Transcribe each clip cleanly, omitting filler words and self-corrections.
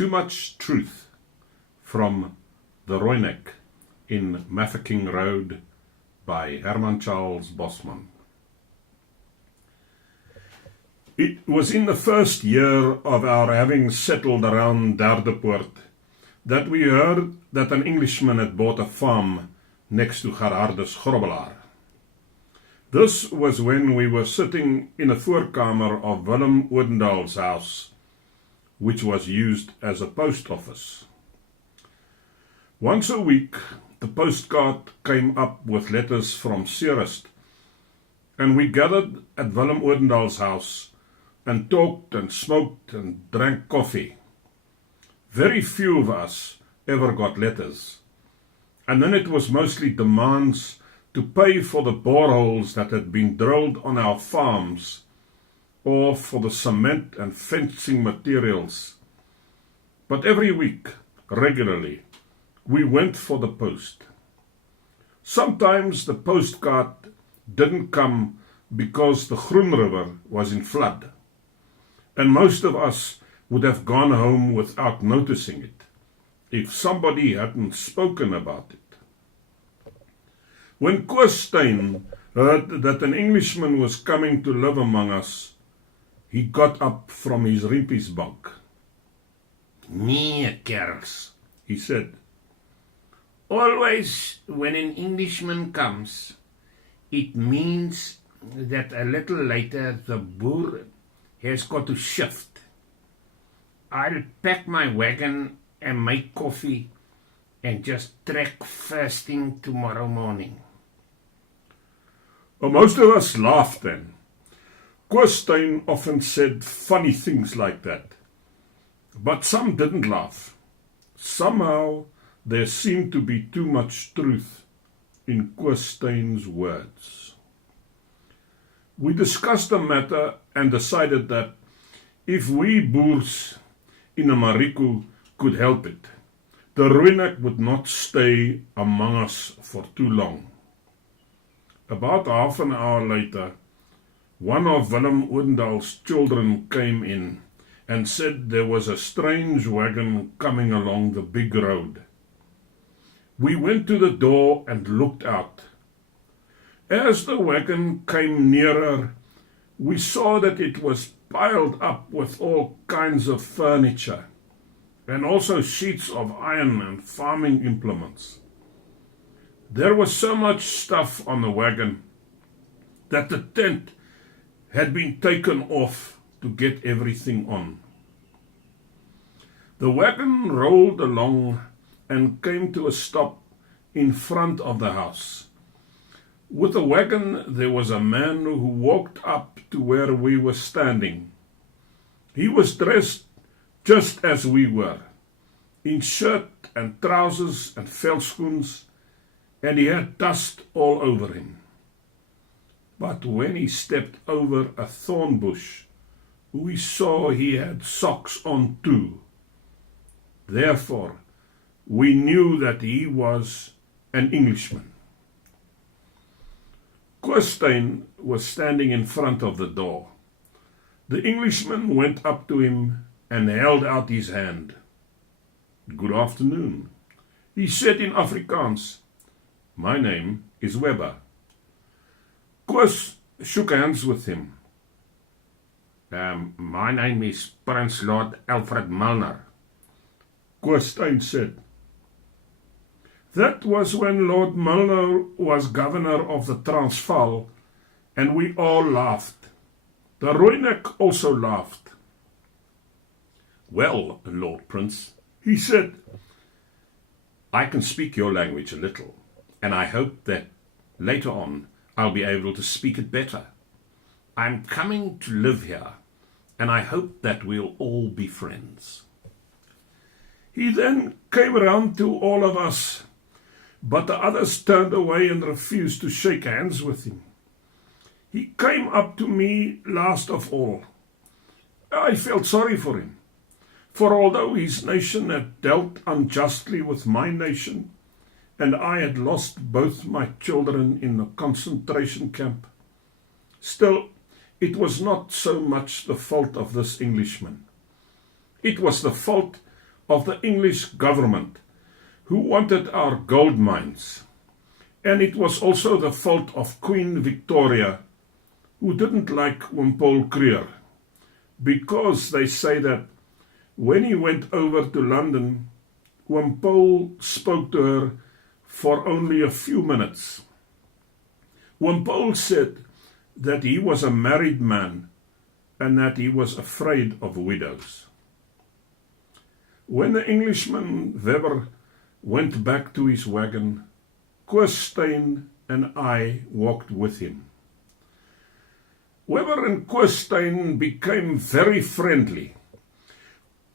Too Much Truth from the Rooinek in Mafeking Road by Herman Charles Bosman. It was in the first year of our having settled around deur that we heard that an Englishman had bought a farm next to Gerhardus Grobbelaar. This was when we were sitting in a voorkamer of Willem Odendahl's house, which was used as a post office. Once a week, the postcard came up with letters from Ceres, and we gathered at Willem Odendahl's house and talked and smoked and drank coffee. Very few of us ever got letters, and then it was mostly demands to pay for the boreholes that had been drilled on our farms, or for the cement and fencing materials. But every week, regularly, we went for the post. Sometimes the postcard didn't come because the Groen River was in flood, and most of us would have gone home without noticing it, if somebody hadn't spoken about it. When Koos heard that an Englishman was coming to live among us, he got up from his riempiesbank. "Nee, kerels," he said. "Always when an Englishman comes, it means that a little later the boer has got to shift. I'll pack my wagon and make coffee and just trek first thing tomorrow morning." Well, most of us laughed then. Koos often said funny things like that. But some didn't laugh. Somehow there seemed to be too much truth in Koos words. We discussed the matter and decided that if we boers in Amariku could help it, the Rooinek would not stay among us for too long. About half an hour later, one of Willem Odendahl's children came in and said there was a strange wagon coming along the big road. We went to the door and looked out. As the wagon came nearer, we saw that it was piled up with all kinds of furniture, and also sheets of iron and farming implements. There was so much stuff on the wagon that the tent had been taken off to get everything on. The wagon rolled along and came to a stop in front of the house. With the wagon there was a man who walked up to where we were standing. He was dressed just as we were, in shirt and trousers and veldskoens, and he had dust all over him. But when he stepped over a thorn bush, we saw he had socks on too. Therefore, we knew that he was an Englishman. Koos was standing in front of the door. The Englishman went up to him and held out his hand. "Good afternoon," he said in Afrikaans. "My name is Weber." Koos shook hands with him. My name is Prince Lord Alfred Milner," Koos said. That was when Lord Milner was governor of the Transvaal, and we all laughed. The Rooinek also laughed. "Well, Lord Prince," he said, "I can speak your language a little, and I hope that later on I'll be able to speak it better. I'm coming to live here, and I hope that we'll all be friends." He then came round to all of us, but the others turned away and refused to shake hands with him. He came up to me last of all. I felt sorry for him, for although his nation had dealt unjustly with my nation, and I had lost both my children in the concentration camp, still it was not so much the fault of this Englishman. It was the fault of the English government, who wanted our gold mines. And it was also the fault of Queen Victoria, who didn't like Wimpole Creer, because they say that when he went over to London, Wimpole spoke to her for only a few minutes. Wimpole said that he was a married man and that he was afraid of widows. When the Englishman Weber went back to his wagon, Koos Steyn and I walked with him. Weber and Koos Steyn became very friendly.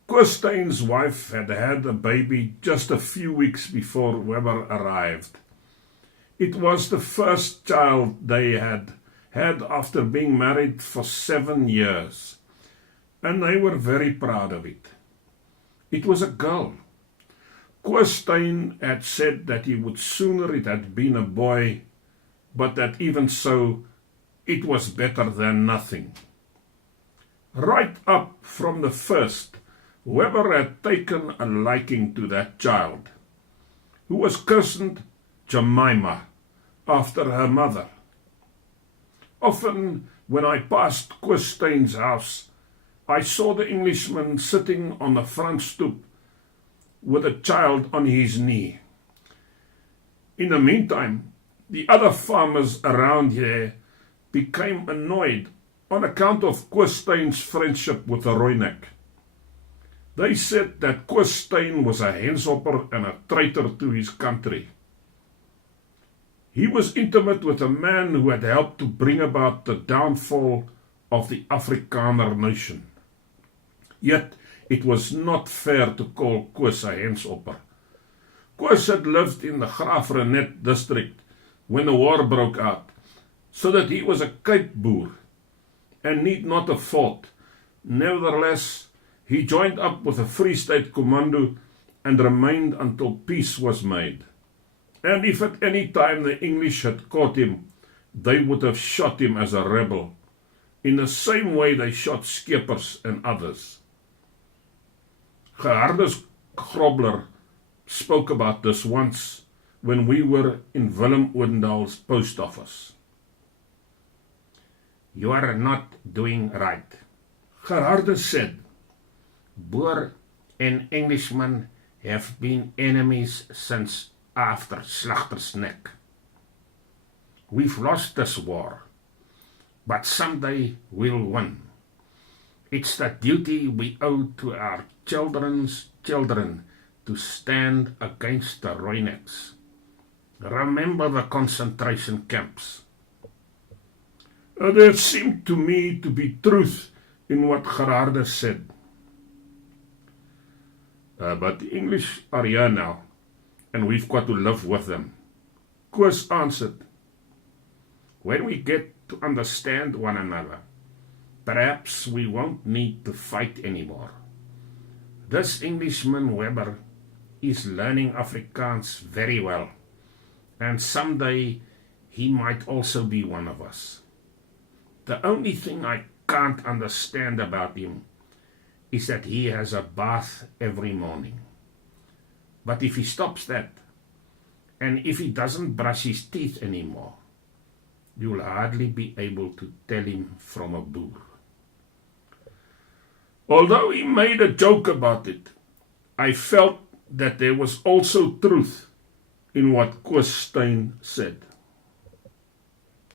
Koos Steyn's wife had had a baby just a few weeks before Weber arrived. It was the first child they had after being married for 7 years, and they were very proud of it. It was a girl. Koos Steyn had said that he would sooner it had been a boy, but that even so, it was better than nothing. Right up from the first, Weber had taken a liking to that child, who was christened Jemima, after her mother. Often, when I passed Koos Steyn's house, I saw the Englishman sitting on the front stoep with a child on his knee. In the meantime, the other farmers around here became annoyed on account of Koos Steyn's friendship with the Rooinek. They said that Koos Steyn was a henshopper and a traitor to his country. He was intimate with a man who had helped to bring about the downfall of the Afrikaner nation. Yet it was not fair to call Koos a henshopper. Koos had lived in the Graaf Reinet district when the war broke out, so that he was a Cape Boer and need not have fought. Nevertheless, he joined up with the Free State Commando and remained until peace was made. And if at any time the English had caught him, they would have shot him as a rebel, in the same way they shot Skeepers and others. Gerhardus Grobler spoke about this once when we were in Willem Odendahl's post office. You are not doing right. Gerhardus said, Boer and Englishman have been enemies since after Slagter's Neck. We've lost this war, but someday we'll win. It's the duty we owe to our children's children to stand against the Rooineks. Remember the concentration camps. There seemed to me to be truth in what Gerhardus said. But the English are here now, and we've got to live with them. Koos answered, when we get to understand one another, perhaps we won't need to fight anymore. This Englishman Weber is learning Afrikaans very well, and someday he might also be one of us. The only thing I can't understand about him is that he has a bath every morning. But if he stops that, and if he doesn't brush his teeth anymore, you'll hardly be able to tell him from a Boer. Although he made a joke about it, I felt that there was also truth in what Koos Steyn said.